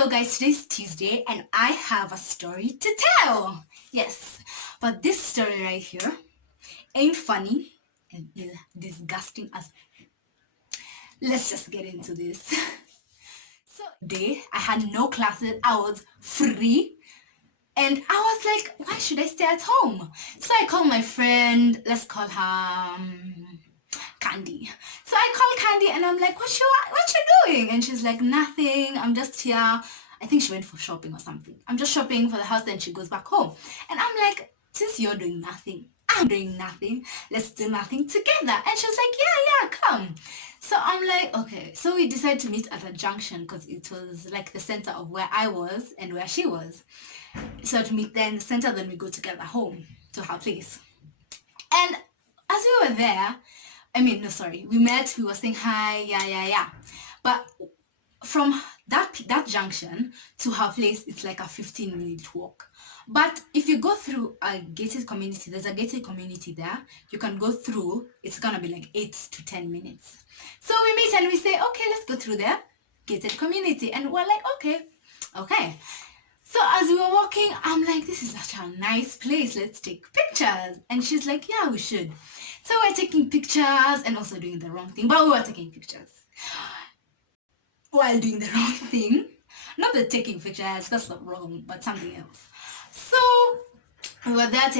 So guys, today's Tuesday and I have a story to tell. Yes, but this story right here ain't funny and is disgusting as. Let's just get into this. So day I had no classes, I was free and I was like, why should I stay at home? So I called my friend, let's call her Candy. So I called Candy and I'm like, what you doing? And she's like, nothing, I'm just here. I think she went for shopping or something. I'm just shopping for the house, then she goes back home. And I'm like, since you're doing nothing, I'm doing nothing, let's do nothing together. And she's like, yeah, come. So I'm like, okay. So we decided to meet at a junction because it was like the center of where I was and where she was. So to meet there in the center, then we go together home to her place. And as we were there, we met, we were saying hi, yeah. But from that junction to her place, it's like a 15-minute walk. But if you go through a gated community, there's a gated community there, you can go through, it's gonna be like 8 to 10 minutes. So we meet and we say, okay, let's go through there, gated community. And we're like, okay. So as we were walking, I'm like, this is such a nice place, let's take pictures. And she's like, yeah, we should. So we're taking pictures and also doing the wrong thing, but we were taking pictures while doing the wrong thing. Not the taking pictures, that's not wrong, but something else. So we were there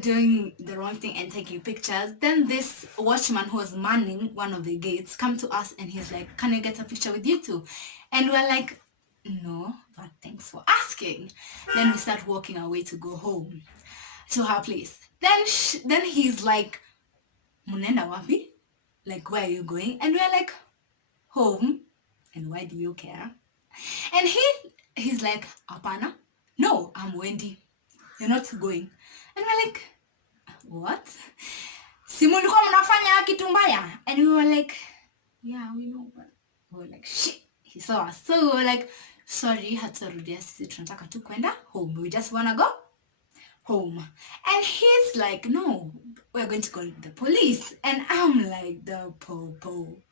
doing the wrong thing and taking pictures. Then this watchman who was manning one of the gates come to us and he's like, can I get a picture with you too? And we're like, no, but thanks for asking. Then we start walking our way to go home to her place. Then he's like, Munenda wapi? Like, where are you going? And we're like, home. And why do you care? And he's like, Apana, no, I'm Wendy. You're not going. And we're like, what? Si mulikuwa mnafanya kitu mbaya? And we were like, yeah, we know. But we were like, shit. He saw us. So we were like, sorry, hatarudia sisi tunataka tu kwenda home. We just wanna go home. And he's like, no, we're going to call the police. And I'm like, the popo.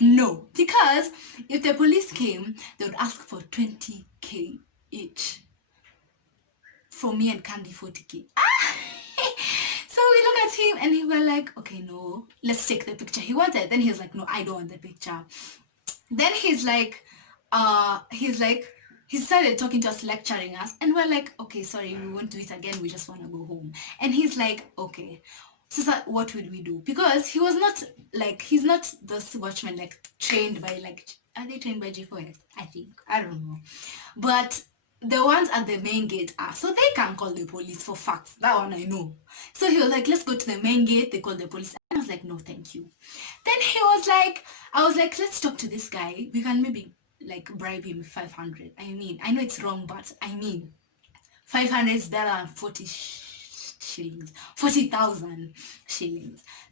No, because if the police came, they would ask for 20k each. For me and Candy, 40k. So we look at him and he were like, okay, no, let's take the picture. He wanted. Then he was like, no, I don't want the picture. Then he started talking to us, lecturing us. And we're like, okay, sorry, we won't do it again. We just want to go home. And he's like, okay. So what would we do? Because he was not like, he's not those watchmen like trained by like, are they trained by G4S? I think, I don't know. But the ones at the main gate are, so they can call the police for facts. That one I know. So he was like, let's go to the main gate. They called the police. And I was like, no, thank you. Then I was like, let's talk to this guy. We can maybe like bribe him 500. I know it's wrong, but 500 is better than 40,000 shillings.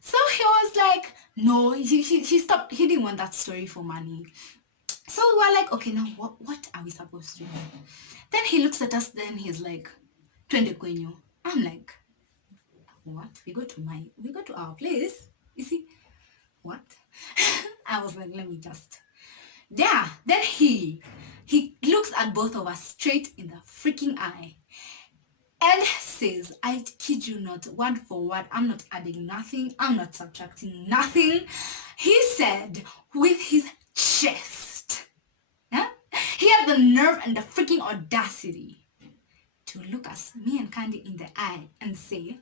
So he was like, no, he stopped. He didn't want that story for money. So we were like, okay, now what are we supposed to do? Then he looks at us, then he's like, twende kwenyu. I'm like, what? We go to our place? You see? What? I was like, let me just. Yeah. Then he looks at both of us straight in the freaking eye and says, I kid you not, word for word, I'm not adding nothing, I'm not subtracting nothing. He said with his chest, he had the nerve and the freaking audacity to look us, me and Candy, in the eye and say,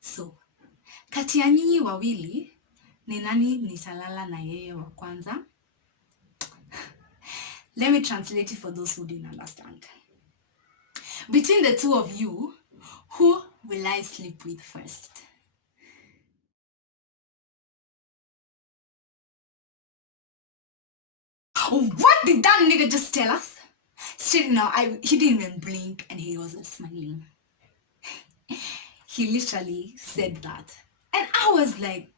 so, kati ya nyinyi wawili, ni nani nitalala na yeye wa kwanza? Let me translate it for those who didn't understand. Between the two of you, who will I sleep with first? What did that nigga just tell us? Straight now, he didn't even blink and he wasn't smiling. He literally said that. And I was like,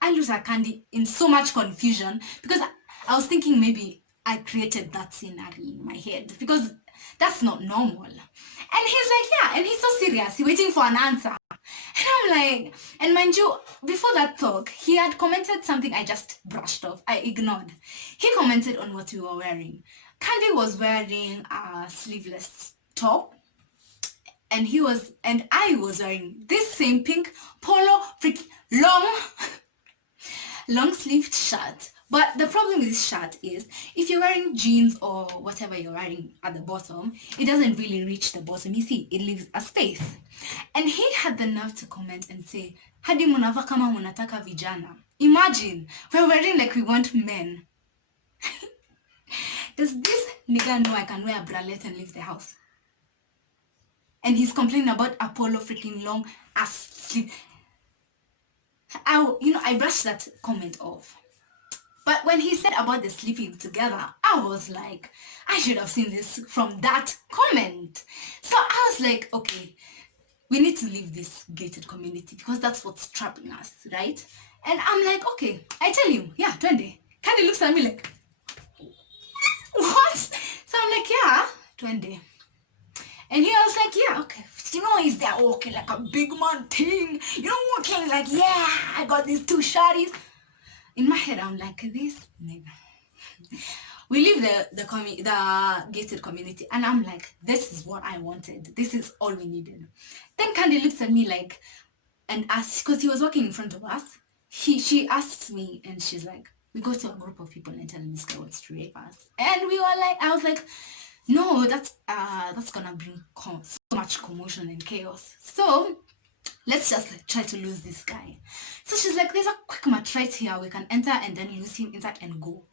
I looked at Candy in so much confusion because I was thinking maybe I created that scenario in my head because that's not normal. And he's like, yeah, and he's so serious. He's waiting for an answer. And I'm like, and mind you, before that talk, he had commented something I just brushed off. I ignored. He commented on what we were wearing. Candy was wearing a sleeveless top, and I was wearing this same pink polo long sleeved shirt. But the problem with this shirt is if you're wearing jeans or whatever you're wearing at the bottom, it doesn't really reach the bottom. You see, it leaves a space. And he had the nerve to comment and say, hadi munava kama munataka vijana. Imagine, we're wearing like we want men. Does this nigga know I can wear a bralette and leave the house? And he's complaining about a polo freaking long ass sleeve. I brushed that comment off. But when he said about the sleeping together, I was like, I should have seen this from that comment. So I was like, okay, we need to leave this gated community because that's what's trapping us, right? And I'm like, okay, I tell you, yeah, 20. Candy looks at me like, what? So I'm like, yeah, 20. And he was like, yeah, okay. He's there walking like a big man thing. Walking like, yeah, I got these two shawties. In my head, I'm like, this nigga. We leave the gated community, and I'm like, this is what I wanted. This is all we needed. Then Candy looks at me like, and asked, because he was walking in front of us. She asked me, and she's like, we go to a group of people and tell this guy wants to rape us. And we were like, I was like, no, that's gonna bring so much commotion and chaos. So let's just try to lose this guy. So she's like, there's a quick mat right here. We can enter and then lose him inside and go.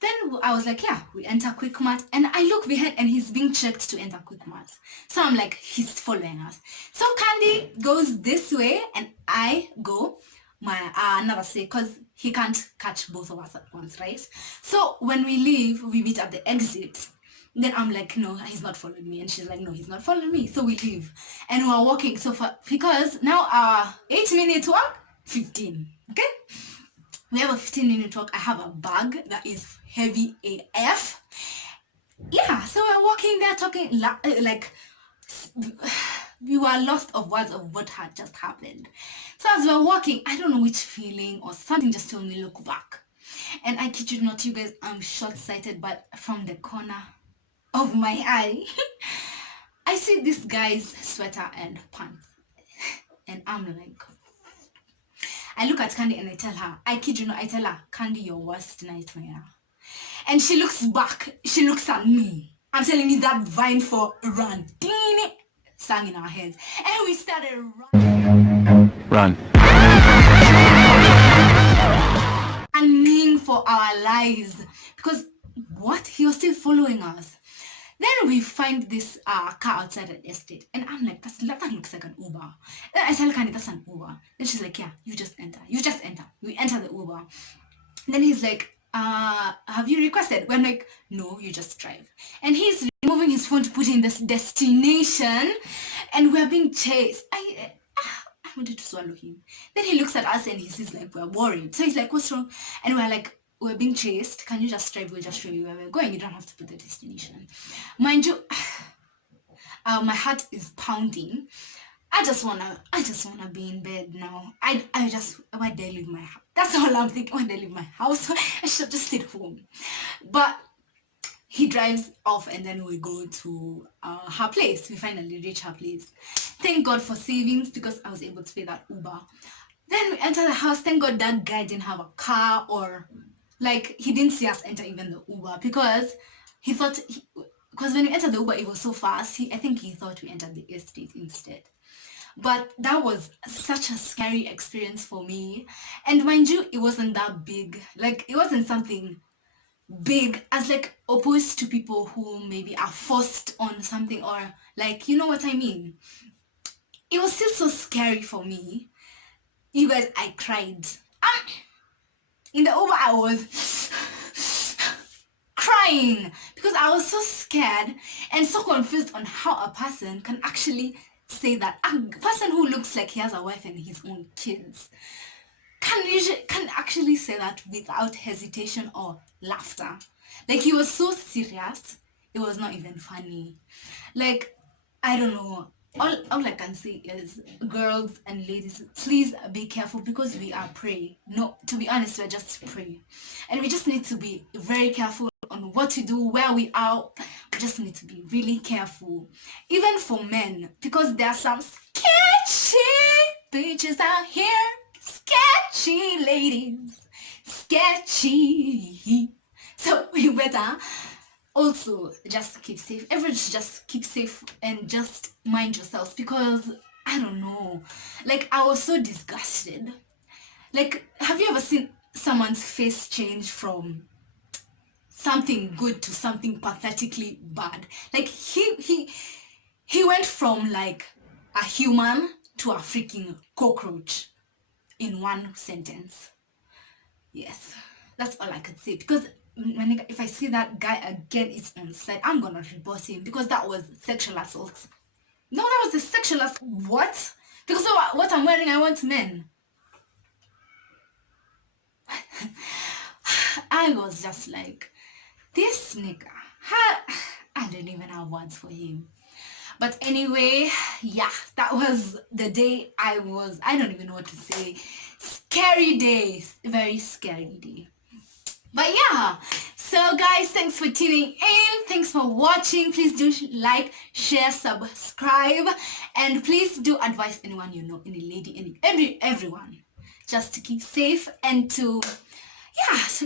Then I was like, yeah, we enter quick mat. And I look behind and he's being checked to enter quick mat. So I'm like, he's following us. So Candy goes this way and I go my another way because he can't catch both of us at once, right? So when we leave, we meet at the exit. Then I'm like, no, he's not following me. And she's like, no, he's not following me. So we leave. And we're walking. So because now 8-minute walk, 15. Okay? We have a 15-minute walk. I have a bag that is heavy AF. Yeah, so we're walking there talking like we were lost of words of what had just happened. So as we're walking, I don't know which feeling or something just told me look back. And I kid you not, you guys, I'm short-sighted, but from the corner of my eye, I see this guy's sweater and pants. And I'm like, I look at Candy and I tell her, I kid you not, I tell her, Candy, your worst nightmare. And she looks back, she looks at me. I'm telling you that vine for run, ding, sang in our heads. And we started running for our lives. Because what? He was still following us. Then we find this car outside an estate. And I'm like, that looks like an Uber. Then I tell Candy, that's an Uber. Then she's like, yeah, you just enter. We enter the Uber. Then he's like, have you requested? We're like, no, you just drive. And he's removing his phone to put in this destination. And we're being chased. I wanted to swallow him. Then he looks at us and he says like, we're worried. So he's like, what's wrong? And we're like, we're being chased. Can you just drive? We'll just show you where we're going. You don't have to put the destination. Mind you, my heart is pounding. I just wanna be in bed now. Why did I leave my house? That's all I'm thinking. Why did I leave my house? I should just sit home. But he drives off and then we go to her place. We finally reach her place. Thank God for savings because I was able to pay that Uber. Then we enter the house. Thank God that guy didn't have a car or like he didn't see us enter even the Uber because he thought, because when we entered the Uber, it was so fast. I think he thought we entered the estate instead. But that was such a scary experience for me. And mind you, it wasn't that big. Like, it wasn't something big as like opposed to people who maybe are forced on something or like, you know what I mean? It was still so scary for me. You guys, I cried. In the Uber, I was crying because I was so scared and so confused on how a person can actually say that. A person who looks like he has a wife and his own kids can actually say that without hesitation or laughter. Like, he was so serious, it was not even funny. Like, I don't know. All I can say is, girls and ladies, please be careful, because we are prey. No, to be honest, we're just prey. And we just need to be very careful on what we do, where we are. We just need to be really careful. Even for men, because there are some sketchy bitches out here. Sketchy ladies. Sketchy. So you better also just keep safe. Everyone should just keep safe and just mind yourselves, because I don't know. Like, I was so disgusted. Like, have you ever seen someone's face change from something good to something pathetically bad? Like, he went from like a human to a freaking cockroach in one sentence. Yes, that's all I could say. Because if I see that guy again, it's on site, I'm gonna report him, because that was sexual assault. No, that was the sexual assault. What? Because of what I'm wearing, I want men. I was just like, this nigga. I don't even have words for him. But anyway, yeah, that was the day I don't even know what to say. Scary day. Very scary day. But yeah, so guys, thanks for tuning in. Thanks for watching. Please do like, share, subscribe, and please do advise anyone you know, any lady, everyone, just to keep safe and to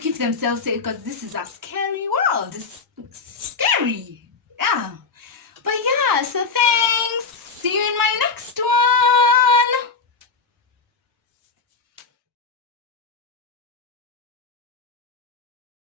keep themselves safe, because this is a scary world. It's scary. Yeah. But yeah, so thanks. See you in my next one.